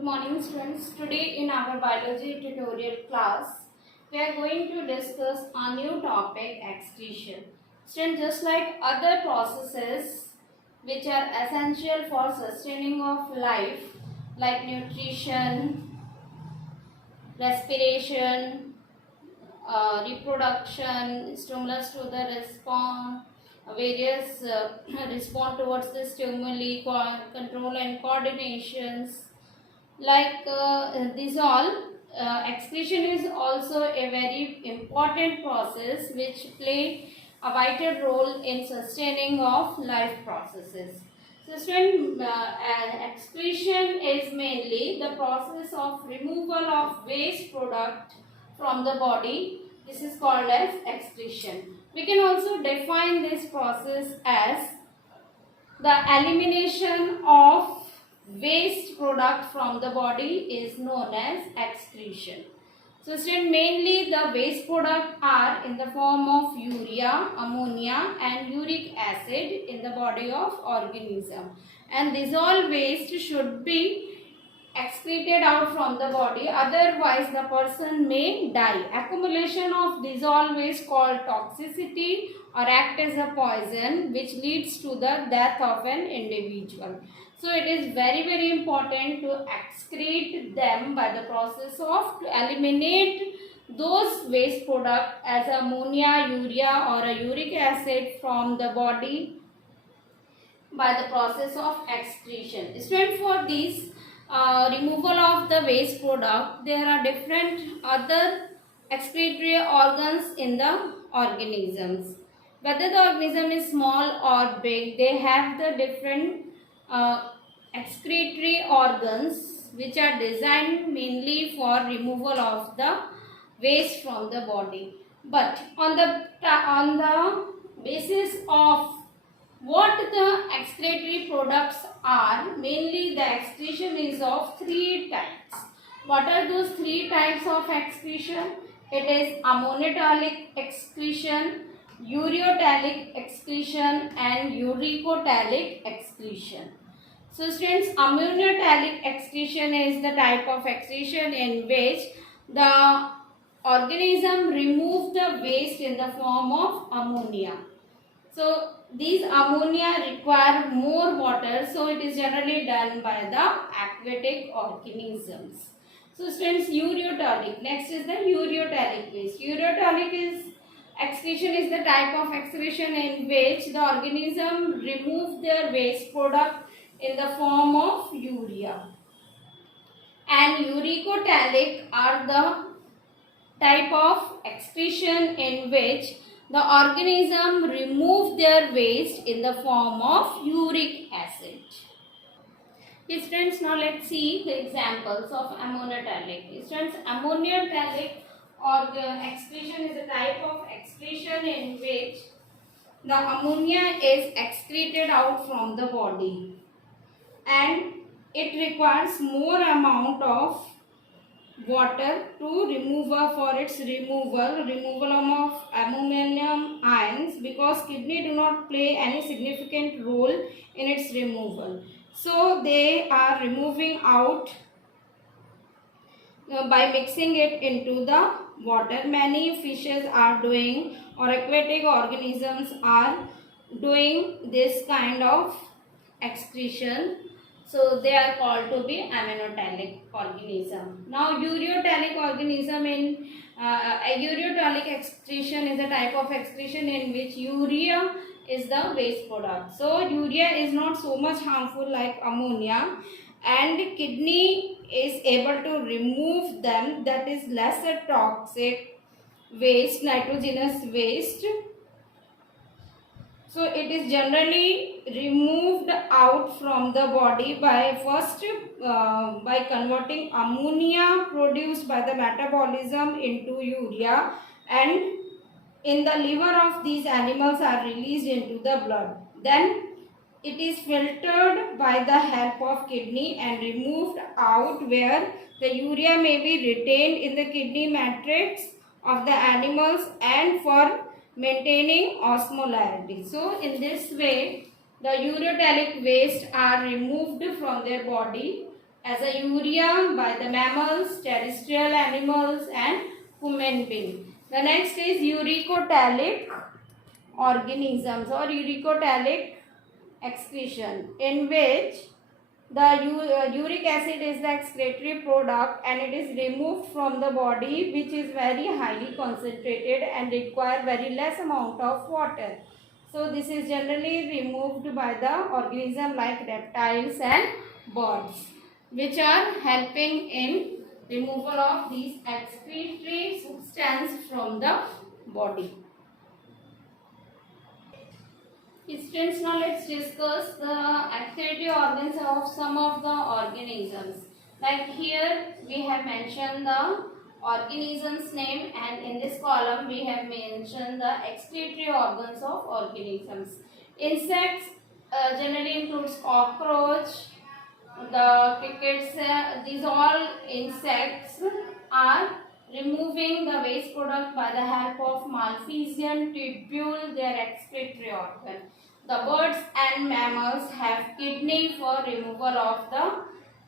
Good morning students. Today in our biology tutorial class, we are going to discuss a new topic, excretion. Students, just like other processes which are essential for sustaining of life like nutrition, respiration, reproduction, stimulus to the response, various respond towards the stimuli, control and coordinations, like these all, excretion is also a very important process which play a vital role in sustaining of life processes. So student, excretion is mainly the process of removal of waste product from the body. This is called as excretion. We can also define this process as the elimination of waste product from the body is known as excretion. So student, mainly the waste product are in the form of urea, ammonia and uric acid in the body of organism, and dissolved waste should be excreted out from the body, otherwise the person may die. Accumulation of dissolved waste called toxicity or act as a poison which leads to the death of an individual. So it is very important to excrete them by the process of to eliminate those waste product as ammonia, urea or a uric acid from the body by the process of excretion. Student, for these removal of the waste product, there are different other excretory organs in the organisms. Whether the organism is small or big, they have the different excretory organs which are designed mainly for removal of the waste from the body. But on the basis of what the excretory products are, mainly the excretion is of three types. What are those three types of excretion? It is ammoniotalic excretion, ureotalic excretion and uricotalic excretion. So students, ammoniotalic excretion is the type of excretion in which the organism remove the waste in the form of ammonia. So these ammonia require more water, so it is generally done by the aquatic organisms. So students, ureotalic. Next is the ureotalic waste. Ureotalic excretion is the type of excretion in which the organism remove their waste product in the form of urea. And uricotalic are the type of excretion in which the organism remove their waste in the form of uric acid. Okay, students, now let's see the examples of ammoniotalic. Students, ammoniotalic or the excretion is a type of excretion in which the ammonia is excreted out from the body and it requires more amount of water to removal of ammonium ions, because kidney do not play any significant role in its removal. So they are removing out by mixing it into the water. Many fishes are doing, or aquatic organisms are doing this kind of excretion. So they are called to be ammoniotalic organism. Now ureotalic organism a ureotalic excretion is a type of excretion in which urea is the waste product. So urea is not so much harmful like ammonia, and kidney is able to remove them, that is lesser toxic waste, nitrogenous waste. So it is generally removed out from the body by by converting ammonia produced by the metabolism into urea, and in the liver of these animals are released into the blood. Then it is filtered by the help of kidney and removed out, where the urea may be retained in the kidney matrix of the animals and for maintaining osmolarity. So in this way the ureotalic waste are removed from their body as a urea by the mammals, terrestrial animals and human being. The next is uricotalic organisms or uricotalic excretion, in which the uric acid is the excretory product and it is removed from the body, which is very highly concentrated and require very less amount of water. So this is generally removed by the organism like reptiles and birds, which are helping in removal of these excretory substance from the body. Students, now let's discuss the excretory organs of some of the organisms. Like here we have mentioned the organism's name, and in this column we have mentioned the excretory organs of organisms. Insects generally includes cockroach, the crickets. These all insects are removing the waste product by the help of Malphizian tubule, their excretory organ. The birds and mammals have kidney for removal of the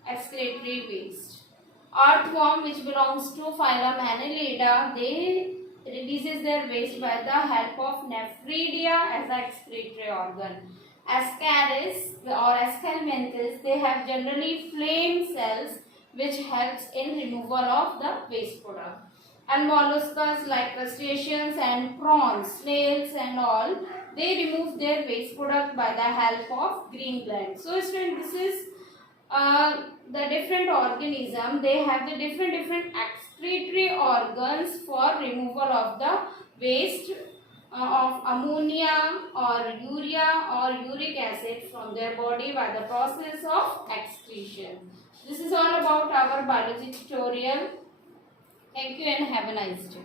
excretory waste. Earthworm, which belongs to phylum Annelida, they releases their waste by the help of nephridia as an excretory organ. Ascaris or Ascalmenthes, they have generally flame cells which helps in removal of the waste product. And molluscs like crustaceans and prawns, snails and all, they remove their waste product by the help of green gland. So students, this is the different organism. They have the different excretory organs for removal of the waste of ammonia or urea or uric acid from their body by the process of excretion. This is all about our biology tutorial. Thank you and have a nice day.